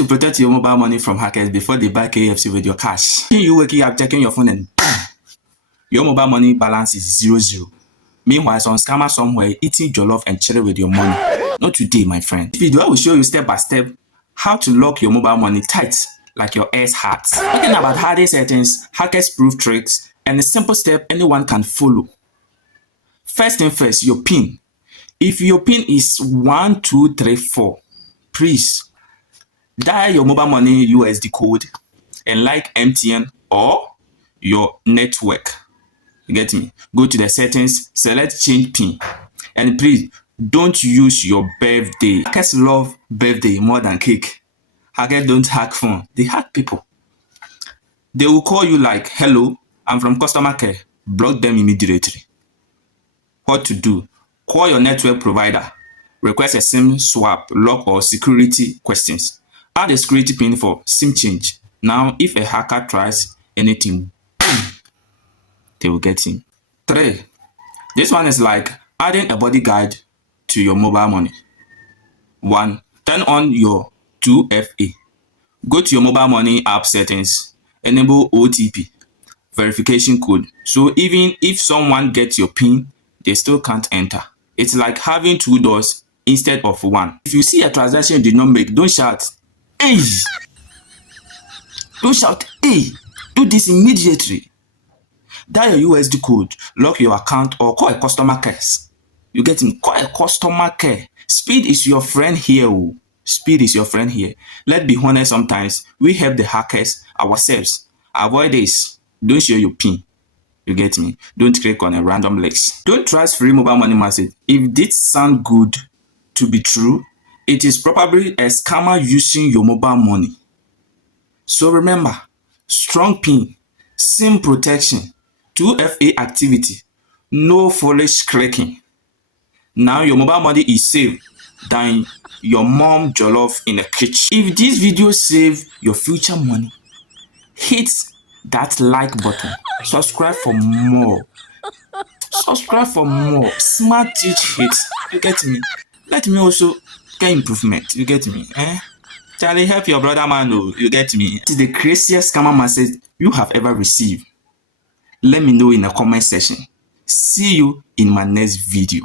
to protect your mobile money from hackers before they buy KFC with your cash. You waking up, checking your phone and bam, your mobile money balance is 0. Meanwhile, some scammer somewhere eating jollof and cherry with your money. Not today, my friend. This video I will show you step by step how to lock your mobile money tight like your ass hat. Talking about hiding settings, hackers-proof tricks, and a simple step anyone can follow. First thing first, your PIN. If your PIN is 1234, please dial your mobile money USD code and like MTN or your network. You get me? Go to the settings, select change PIN, and please don't use your birthday. Hackers love birthday more than cake. Hackers don't hack phone, they hack people. They will call you like, hello, I'm from customer care. Block them immediately. What to do? Call your network provider. Request a SIM swap, lock or security questions. Add a security PIN for SIM change. Now, if a hacker tries anything, they will get him. 3. This one is like adding a bodyguard to your mobile money. 1. Turn on your 2FA. Go to your mobile money app settings. Enable OTP, verification code. So even if someone gets your PIN, they still can't enter. It's like having 2 doors instead of 1. If you see a transaction you did not make, don't shout, hey! Don't shout, hey! Do this immediately. Dial your USD code, lock your account, or call a customer care. You get him? Call a customer care. Speed is your friend here. Oh. Speed is your friend here. Let's be honest, sometimes we help the hackers ourselves. Avoid this. Don't share your PIN. You get me? Don't click on a random links. Don't trust free mobile money message. If this sounds good to be true, it is probably a scammer using your mobile money. So remember, strong PIN, SIM protection, 2FA activity, no foolish clicking. Now your mobile money is safe than your mom jollof in the kitchen. If this video save your future money, hit that like button. Subscribe for more. Subscribe for more. Smart teach hits. You get me? Let me also get improvement. You get me? Charlie, help your brother man. Oh, you get me? This is the craziest scammer message you have ever received. Let me know in the comment section. See you in my next video.